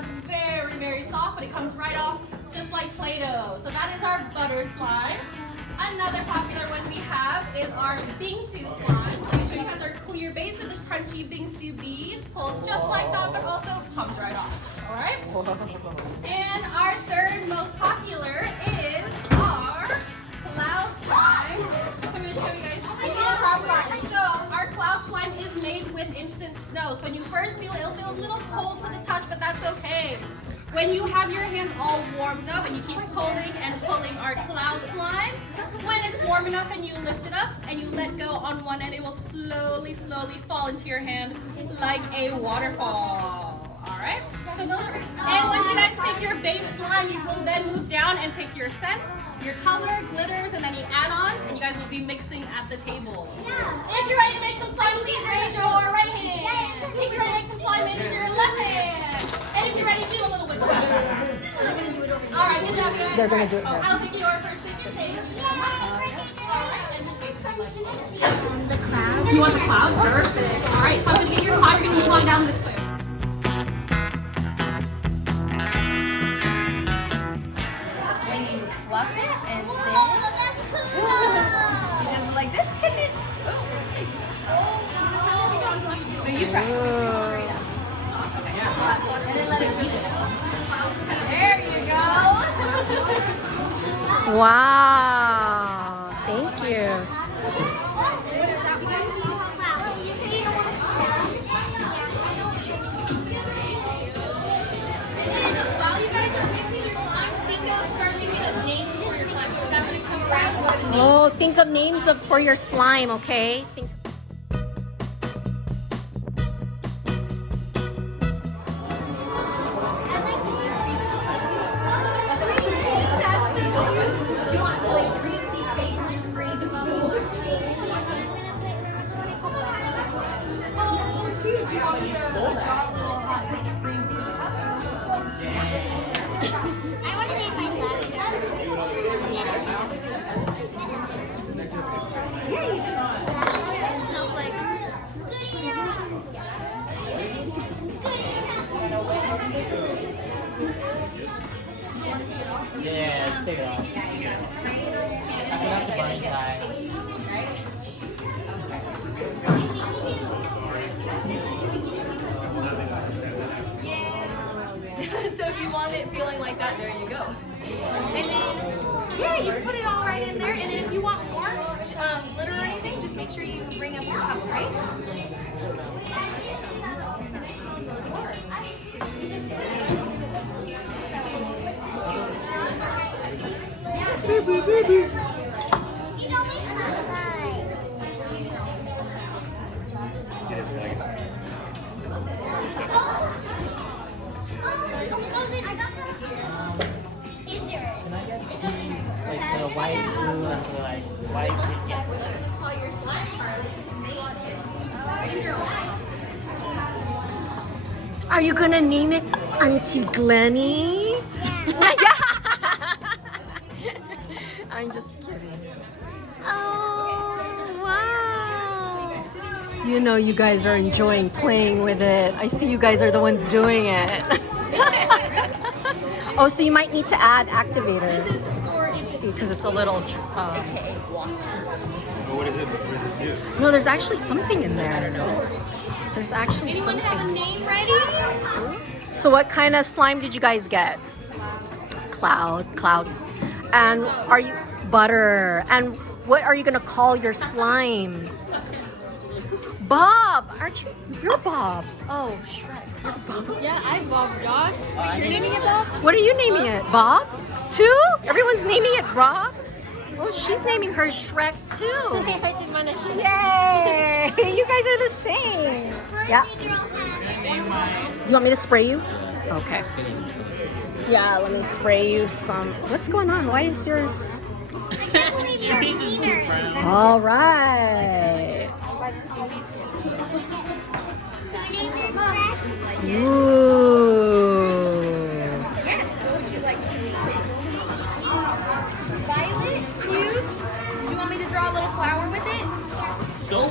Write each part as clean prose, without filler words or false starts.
up. It's very, very soft, but it comes right off just like Play-Doh. So that is our butter slime. Another popular one we have is our bingsu slime. So make sure you guys are clear base with the crunchy bingsu beads. Pulls just like that, but also comes right off. All right? And our third most popular is our cloud slime. I'm going to show you guys. So our cloud slime is made with instant snow. So when you first feel it, it'll feel a little cold to the touch, but that's okay. When you have your hands all warmed up and you keep pulling and pulling our cloud slime, when it's warm enough and you lift it up and you let go on one end, it will slowly, slowly fall into your hand like a waterfall. Alright? So those are, and once you guys pick your base slime, you will then move down and pick your scent, your color, glitters, and any add-ons, and you guys will be mixing at the table. If you're ready to make some slime, please raise your right hand. If you're ready to make some slime, raise your left hand. And if you're ready, do a little wiggle. Alright, good job, guys. They're going to do it. I'll take your first picture, please. Alright, and this face is like The cloud? you want the cloud? Perfect. Alright, so I'm going to get your cloud. You're going to move on down this way. When you fluff it and then That's cool. just like this, hit it. So you try. And then let it heat it. There you go. Wow. Thank you. And then while you guys are mixing your slimes, start thinking of names for your slimes. Because I'm going to come around with a name. Oh, think of names for your slime, okay? Yeah, take it off. I forgot to burn tie. So if you want it feeling like that, there you go. And then, yeah, you put it all right in there. And then if you want more glitter or anything, just make sure you bring up your cup, right? Like the white, blue, and the like white. Yeah. Call your slime Charlie. Are you going to name it Auntie Glenny? I'm just kidding. Oh, wow. You know you guys are enjoying playing with it. I see you guys are the ones doing it. Oh, so you might need to add activator. This is for See, because it's a little... What does it do? No, there's actually something in there. I don't know. There's actually Anyone something. have a name ready? So what kind of slime did you guys get? Cloud. And are you... Butter. And what are you going to call your slimes? Bob. Aren't you? You're Bob. Oh, Shrek. You're Bob. Yeah, I'm Bob, Josh. You're naming it Bob? What are you naming it? Bob? Too? Everyone's naming it Bob? Oh, she's naming her Shrek too. Yay! You guys are the same. Yeah. You want me to spray you? Okay. Yeah, let me spray you some. What's going on? Why is yours? All right. Ooh. Yes, what would you like to name it? Violet? Huge? Do you want me to draw a little flower with it? So?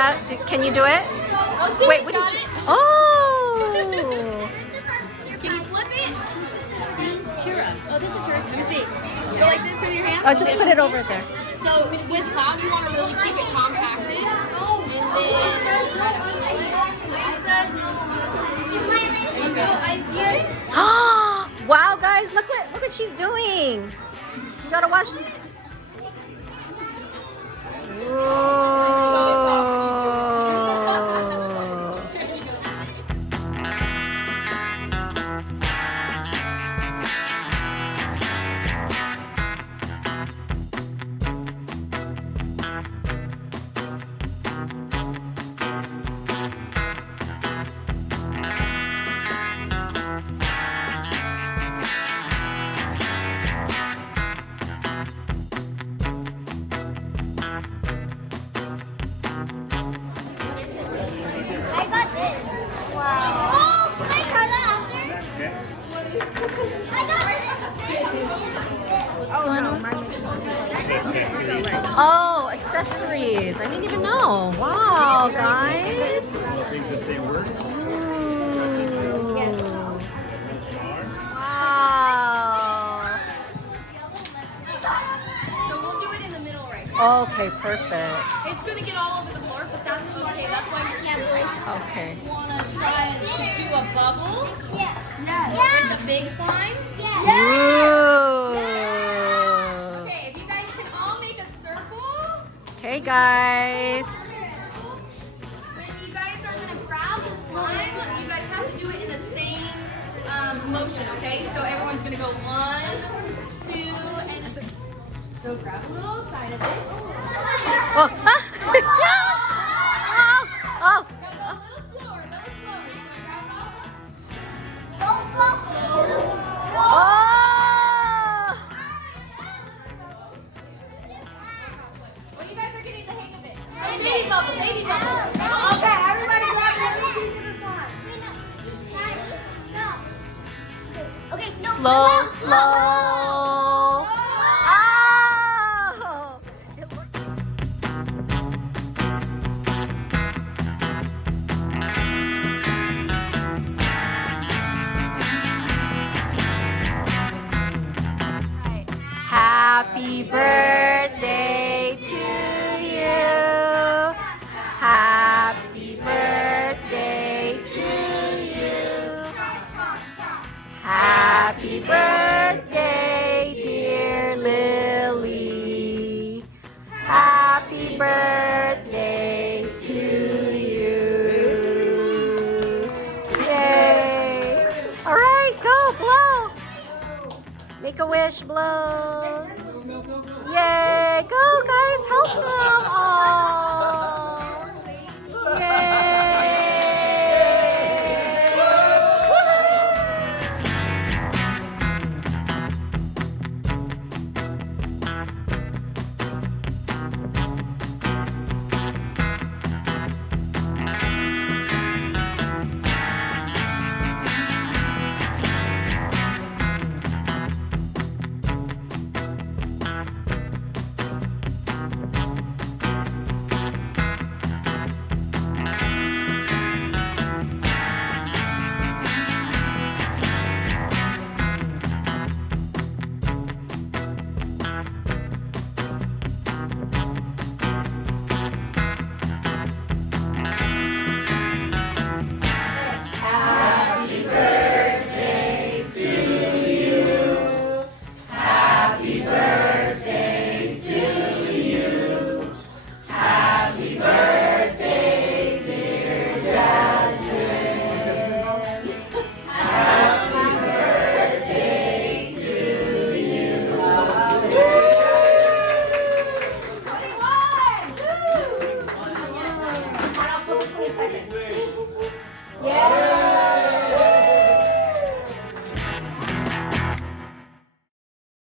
that? Can you do it? Oh, see, Wait, you what got did you? it. Oh! Can you flip it? Oh, this is yours. Let me see. Go like this with your hands. Oh, just put it over there. So with cloud, you want to really keep it compacted, and then Wow, guys, look what she's doing. You gotta watch. Whoa. I got this. Wow. Oh, can I try that after? I got What's going on? Accessories. Oh, accessories. I didn't even know. Wow, guys. Things that say work. Ooh. Wow. so we'll do it in the middle right now. Okay, perfect. It's gonna get all over the floor, but that's okay. That's why you can't break it. Okay. You wanna try to do a bubble Yeah. with the big slime? Ooh. Okay, if you guys can all make a circle. Okay, guys. When you guys are gonna grab the slime, you guys have to do it in the same motion, okay? So everyone's gonna go 1, 2, and so grab a little side of it. Oh. Oh. Oh. Go a little slower, a little slower. So grab it off. Oh. Well, you guys are getting the hang of it. So baby bubble, baby bubble. Okay, everybody grab every piece of the slime. Okay, no. Slow, slow. Oh. Happy birthday to you. Happy birthday to you. Happy birthday, dear Lily. Happy birthday to you. Yay. All right, go, blow. Make a wish, blow. Yay, go guys, help them. Aww. Yay.